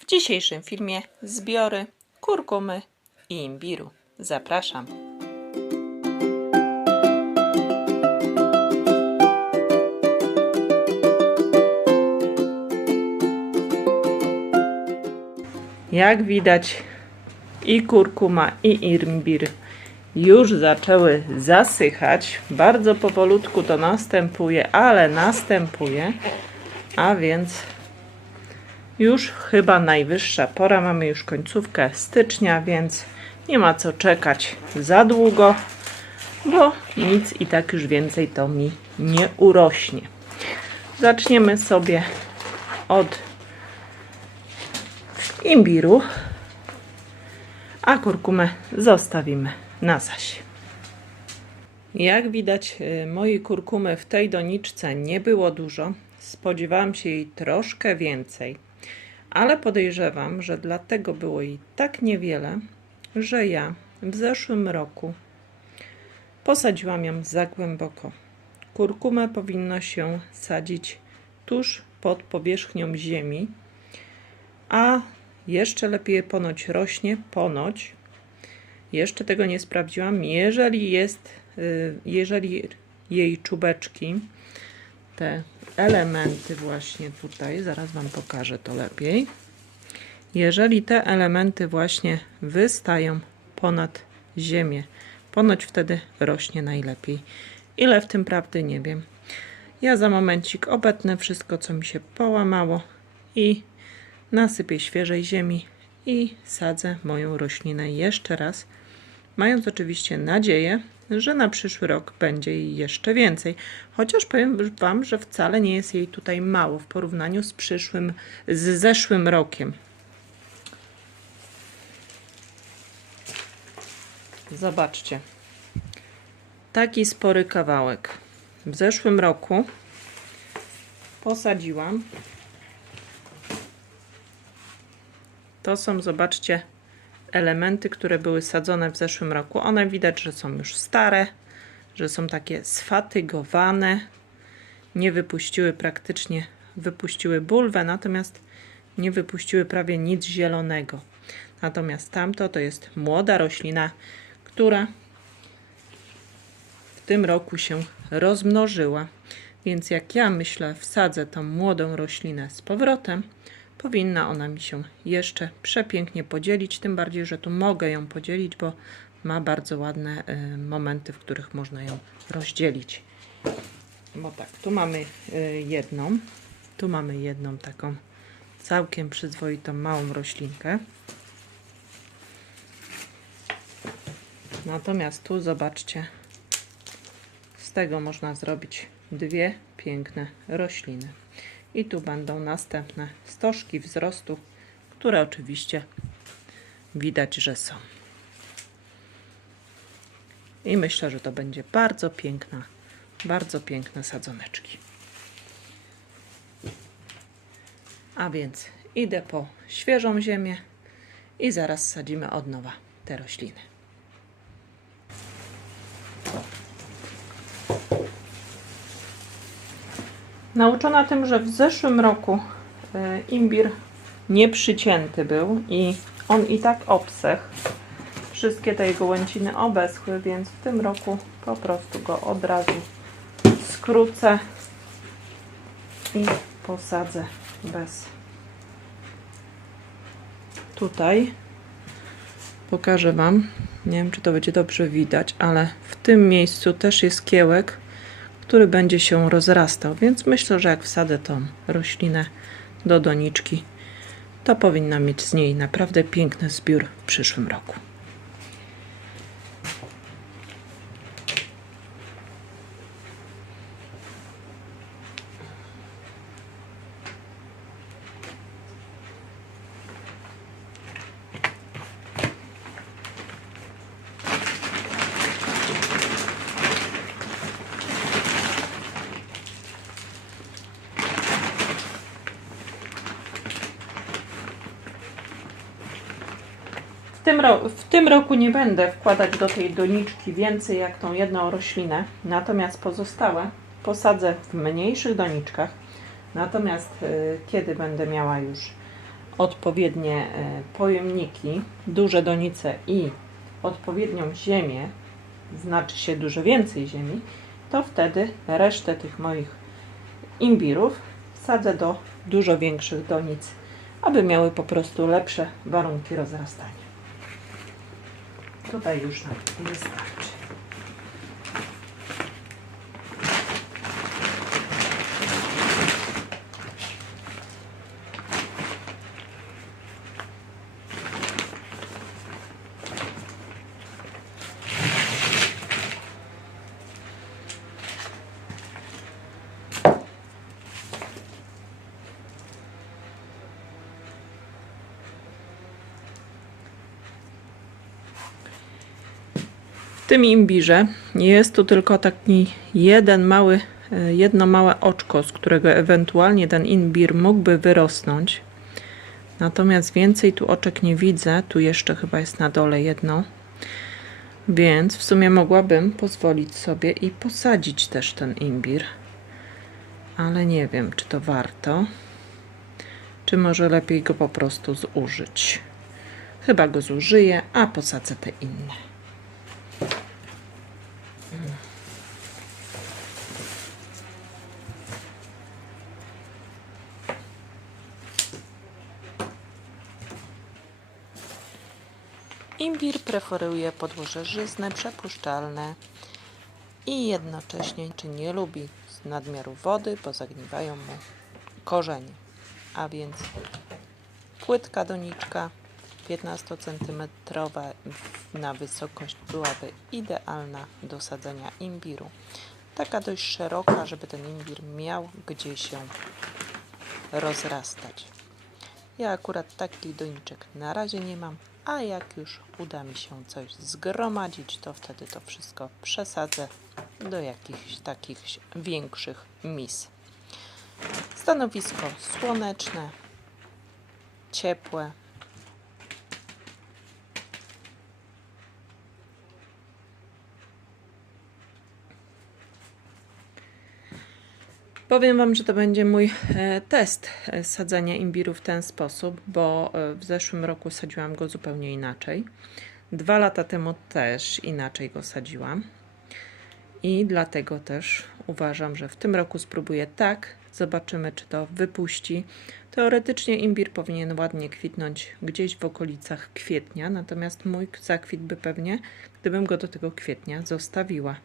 W dzisiejszym filmie zbiory kurkumy i imbiru. Zapraszam. Jak widać i kurkuma i imbir już zaczęły zasychać. Bardzo powolutku to następuje, ale następuje. A więc już chyba najwyższa pora. Mamy już końcówkę stycznia, więc nie ma co czekać za długo, bo nic i tak już więcej to mi nie urośnie. Zaczniemy sobie od imbiru, a kurkumę zostawimy na zaś. Jak widać, y, mojej kurkumy w tej doniczce nie było dużo. Spodziewałam się jej troszkę więcej, ale podejrzewam, że dlatego było jej tak niewiele, że ja w zeszłym roku posadziłam ją za głęboko. Kurkumę powinno się sadzić tuż pod powierzchnią ziemi, a jeszcze lepiej ponoć rośnie, ponoć. Jeszcze tego nie sprawdziłam. Jeżeli jest, y, jeżeli jej czubeczki, te elementy właśnie tutaj, zaraz Wam pokażę to lepiej. Jeżeli te elementy właśnie wystają ponad ziemię, ponoć wtedy rośnie najlepiej. Ile w tym prawdy nie wiem. Ja za momencik obetnę wszystko, co mi się połamało i nasypię świeżej ziemi i sadzę moją roślinę jeszcze raz, mając oczywiście nadzieję, że na przyszły rok będzie jej jeszcze więcej. Chociaż powiem Wam, że wcale nie jest jej tutaj mało w porównaniu z przyszłym, z zeszłym rokiem. Zobaczcie. Taki spory kawałek. W zeszłym roku posadziłam. To są, zobaczcie, elementy, które były sadzone w zeszłym roku. One widać, że są już stare, że są takie sfatygowane. Nie wypuściły praktycznie, wypuściły bulwę, natomiast nie wypuściły prawie nic zielonego. Natomiast tamto to jest młoda roślina, która w tym roku się rozmnożyła. Więc jak ja myślę, wsadzę tą młodą roślinę z powrotem, powinna ona mi się jeszcze przepięknie podzielić. Tym bardziej, że tu mogę ją podzielić, bo ma bardzo ładne y, momenty, w których można ją rozdzielić. Bo tak, tu mamy y, jedną, tu mamy jedną taką całkiem przyzwoitą małą roślinkę. Natomiast tu zobaczcie, z tego można zrobić dwie piękne rośliny. I tu będą następne stożki wzrostu, które oczywiście widać, że są. I myślę, że to będzie bardzo piękna, bardzo piękne sadzoneczki. A więc idę po świeżą ziemię i zaraz sadzimy od nowa te rośliny. Nauczona tym, że w zeszłym roku y, imbir nieprzycięty był i on i tak obsechł. Wszystkie te jego łęciny obeschły, więc w tym roku po prostu go od razu skrócę i posadzę bez. Tutaj pokażę Wam, nie wiem czy to będzie dobrze widać, ale w tym miejscu też jest kiełek, który będzie się rozrastał, więc myślę, że jak wsadzę tą roślinę do doniczki, to powinna mieć z niej naprawdę piękny zbiór w przyszłym roku. W tym, ro- w tym roku nie będę wkładać do tej doniczki więcej jak tą jedną roślinę, natomiast pozostałe posadzę w mniejszych doniczkach. Natomiast y, kiedy będę miała już odpowiednie e, pojemniki, duże donice i odpowiednią ziemię, znaczy się dużo więcej ziemi, to wtedy resztę tych moich imbirów wsadzę do dużo większych donic, aby miały po prostu lepsze warunki rozrastania. Tutaj już nam wystarczy. W tym imbirze jest tu tylko taki jeden mały, e, jedno małe oczko, z którego ewentualnie ten imbir mógłby wyrosnąć. Natomiast więcej tu oczek nie widzę. Tu jeszcze chyba jest na dole jedno. Więc w sumie mogłabym pozwolić sobie i posadzić też ten imbir. Ale nie wiem, czy to warto. Czy może lepiej go po prostu zużyć. Chyba go zużyję, a posadzę te inne. Imbir preferuje podłoże żyzne, przepuszczalne i jednocześnie czy nie lubi z nadmiaru wody, bo zagniewają mu korzenie. A więc płytka doniczka 15 cm na wysokość byłaby idealna do sadzenia imbiru. Taka dość szeroka, żeby ten imbir miał gdzie się rozrastać. Ja akurat takich doniczek na razie nie mam, a jak już uda mi się coś zgromadzić, to wtedy to wszystko przesadzę do jakichś takich większych mis. Stanowisko słoneczne, ciepłe. Powiem Wam, że to będzie mój e, test e, sadzenia imbiru w ten sposób, bo e, w zeszłym roku sadziłam go zupełnie inaczej. Dwa lata temu też inaczej go sadziłam. I dlatego też uważam, że w tym roku spróbuję tak. Zobaczymy, czy to wypuści. Teoretycznie imbir powinien ładnie kwitnąć gdzieś w okolicach kwietnia, natomiast mój zakwitłby pewnie, gdybym go do tego kwietnia zostawiła.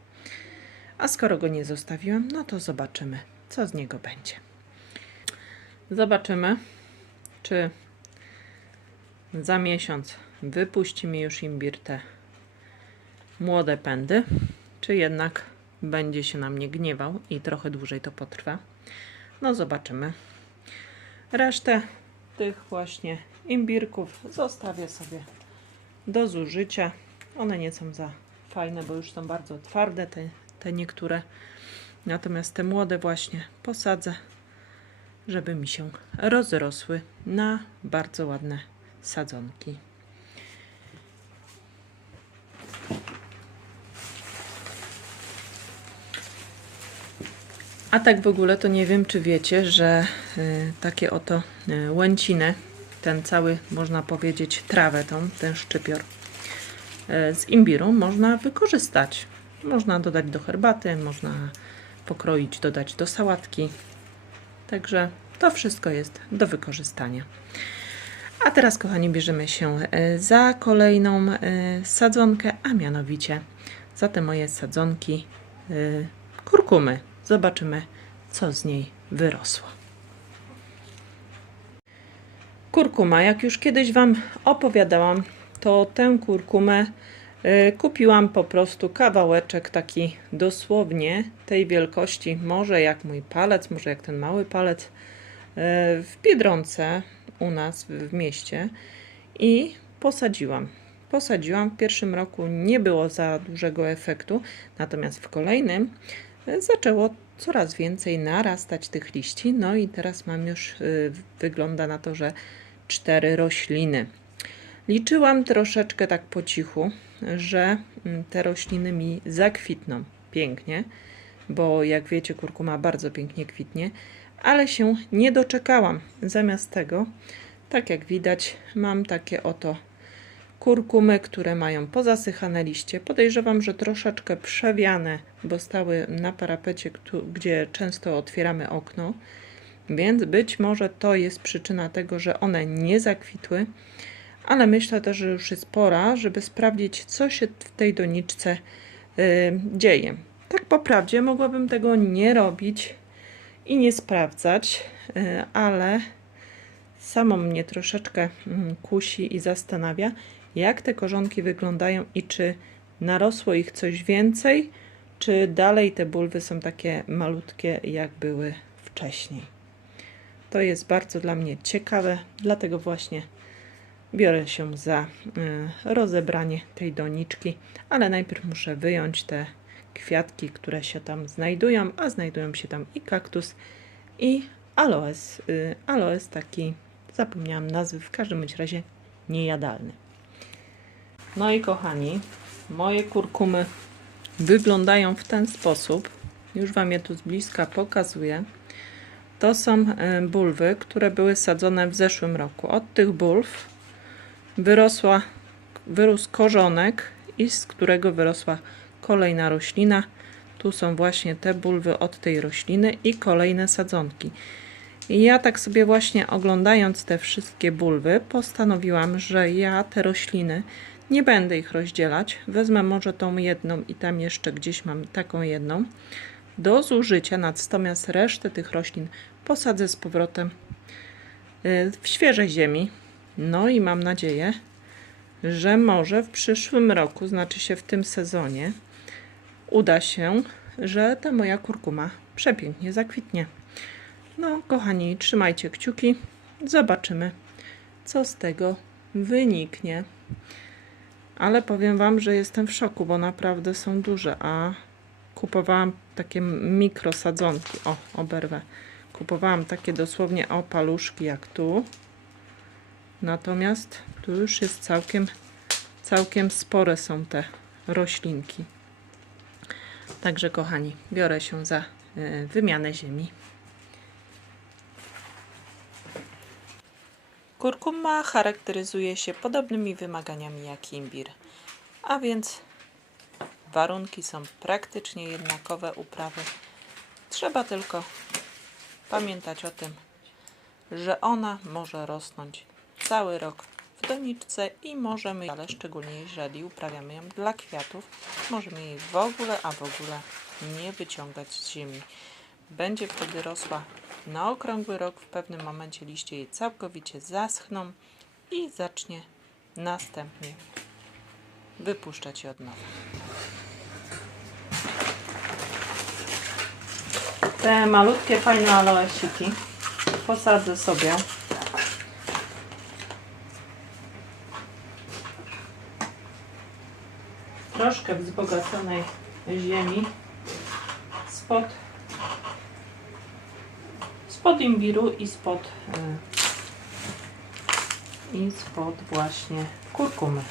A skoro go nie zostawiłam, no to zobaczymy, co z niego będzie. Zobaczymy, czy za miesiąc wypuści mi już imbir te młode pędy, czy jednak będzie się na mnie gniewał i trochę dłużej to potrwa. No zobaczymy. Resztę tych właśnie imbirków zostawię sobie do zużycia. One nie są za fajne, bo już są bardzo twarde te, te niektóre. Natomiast te młode właśnie posadzę, żeby mi się rozrosły na bardzo ładne sadzonki. A tak w ogóle to nie wiem, czy wiecie, że y, takie oto y, łęciny, ten cały, można powiedzieć, trawę tą, ten szczypior y, z imbiru można wykorzystać. Można dodać do herbaty, można pokroić, dodać do sałatki. Także to wszystko jest do wykorzystania. A teraz, kochani, bierzemy się y, za kolejną y, sadzonkę, a mianowicie za te moje sadzonki y, kurkumy. Zobaczymy, co z niej wyrosło. Kurkuma, jak już kiedyś Wam opowiadałam, to tę kurkumę kupiłam po prostu kawałeczek taki dosłownie tej wielkości, może jak mój palec, może jak ten mały palec y, w Biedronce u nas w, mieście i posadziłam. Posadziłam w pierwszym roku, nie było za dużego efektu, natomiast w kolejnym y, zaczęło coraz więcej narastać tych liści. No i teraz mam już, y, wygląda na to, że cztery rośliny. Liczyłam troszeczkę tak po cichu, że mm, te rośliny mi zakwitną pięknie, bo jak wiecie, kurkuma bardzo pięknie kwitnie, ale się nie doczekałam. Zamiast tego Tak jak widać, mam takie oto kurkumy, które mają pozasychane liście. Podejrzewam, że troszeczkę przewiane, bo stały na parapecie, gdzie często otwieramy okno. Więc być może to jest przyczyna tego, że one nie zakwitły, ale myślę też, że już jest pora, żeby sprawdzić, co się w tej doniczce y, dzieje. Tak po prawdzie mogłabym tego nie robić i nie sprawdzać, y, ale samo mnie troszeczkę mm, kusi i zastanawia, jak te korzonki wyglądają i czy narosło ich coś więcej, czy dalej te bulwy są takie malutkie, jak były wcześniej. To jest bardzo dla mnie ciekawe, dlatego właśnie biorę się za y, rozebranie tej doniczki, ale najpierw muszę wyjąć te kwiatki, które się tam znajdują, a znajdują się tam i kaktus, i aloes. Y, aloes taki, zapomniałam nazwy, w każdym bądź razie niejadalny. No i kochani, moje kurkumy wyglądają w ten sposób. Już Wam je tu z bliska pokazuję. To są e, bulwy, które były sadzone w zeszłym roku. Od tych bulw wyrosła, wyrósł korzonek i z którego wyrosła kolejna roślina. Tu są właśnie te bulwy od tej rośliny i kolejne sadzonki. I ja tak sobie właśnie oglądając te wszystkie bulwy, postanowiłam, że ja te rośliny nie będę ich rozdzielać. Wezmę może tą jedną i tam jeszcze gdzieś mam taką jedną do zużycia, natomiast resztę tych roślin posadzę z powrotem y, w świeżej ziemi. No i mam nadzieję, że może w przyszłym roku, znaczy się w tym sezonie, uda się, że ta moja kurkuma przepięknie zakwitnie. No, kochani, trzymajcie kciuki. Zobaczymy, co z tego wyniknie. Ale powiem Wam, że jestem w szoku, bo naprawdę są duże, a kupowałam takie mikrosadzonki. O, oberwę. Kupowałam takie dosłownie o paluszki jak tu. Natomiast tu już jest całkiem, całkiem spore są te roślinki. Także kochani, biorę się za y, wymianę ziemi. Kurkuma charakteryzuje się podobnymi wymaganiami jak imbir, a więc warunki są praktycznie jednakowe uprawy. Trzeba tylko pamiętać o tym, że ona może rosnąć cały rok w doniczce i możemy, ale szczególnie jeżeli uprawiamy ją dla kwiatów, możemy jej w ogóle, a w ogóle nie wyciągać z ziemi. Będzie wtedy rosła na okrągły rok, w pewnym momencie liście jej całkowicie zaschną i zacznie następnie wypuszczać je od nowa. Te malutkie, fajne aloesiki posadzę sobie. Troszkę wzbogaconej ziemi spod spod imbiru i spod y, i spod właśnie kurkumy.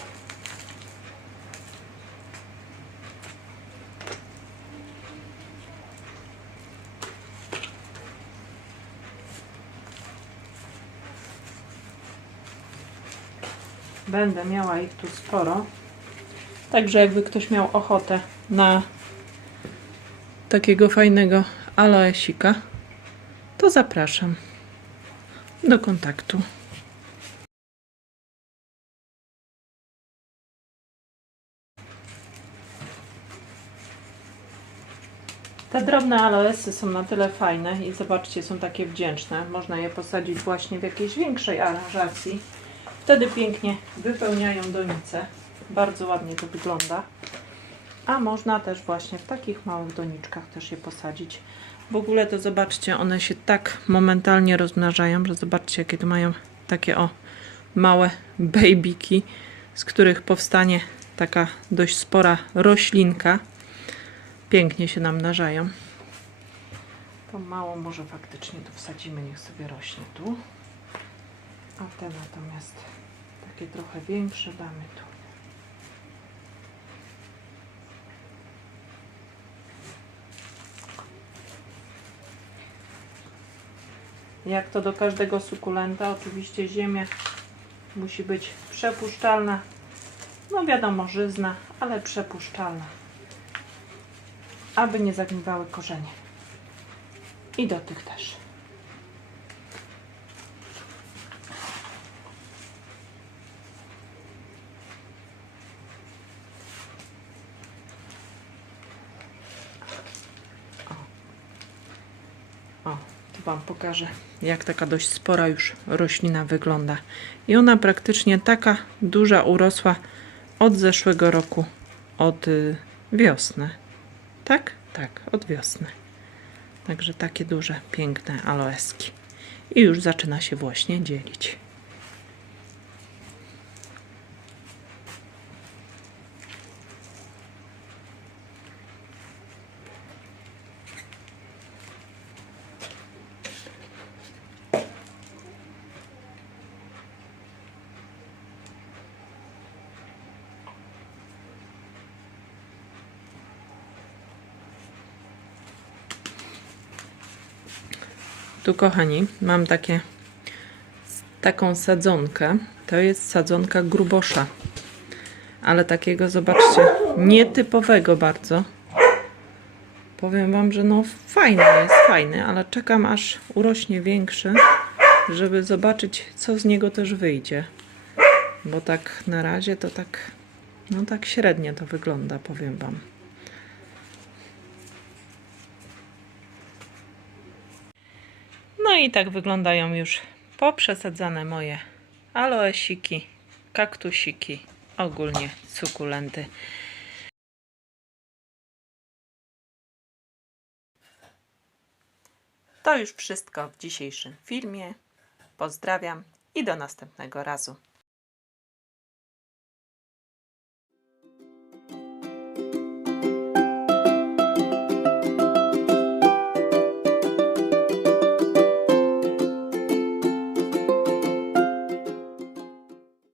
Będę miała ich tu sporo. Także jakby ktoś miał ochotę na takiego fajnego aloesika, to zapraszam do kontaktu. Te drobne aloesy są na tyle fajne i zobaczcie, są takie wdzięczne. Można je posadzić właśnie w jakiejś większej aranżacji. Wtedy pięknie wypełniają donicę. Bardzo ładnie to wygląda. A można też właśnie w takich małych doniczkach też je posadzić. W ogóle to zobaczcie, one się tak momentalnie rozmnażają, że zobaczcie jakie to mają takie o małe babyki, z których powstanie taka dość spora roślinka. Pięknie się namnażają. To mało może faktycznie tu wsadzimy, niech sobie rośnie tu. A te natomiast takie trochę większe damy tu. Jak to do każdego sukulenta, oczywiście ziemia musi być przepuszczalna. No wiadomo, żyzna, ale przepuszczalna. Aby nie zagniwały korzenie. I do tych też. O, tu Wam pokażę, jak taka dość spora już roślina wygląda. I ona praktycznie taka duża urosła od zeszłego roku, od y, wiosny. Tak? Tak, od wiosny. Także takie duże, piękne aloeski. I już zaczyna się właśnie dzielić. Tu, kochani, mam takie, taką sadzonkę. To jest sadzonka grubosza. Ale takiego, zobaczcie, nietypowego bardzo. Powiem Wam, że no fajny jest, fajny, ale czekam aż urośnie większy, żeby zobaczyć, co z niego też wyjdzie. Bo tak na razie to tak, no tak średnio to wygląda, powiem Wam. No i tak wyglądają już poprzesadzane moje aloesiki, kaktusiki, ogólnie sukulenty. To już wszystko w dzisiejszym filmie. Pozdrawiam i do następnego razu.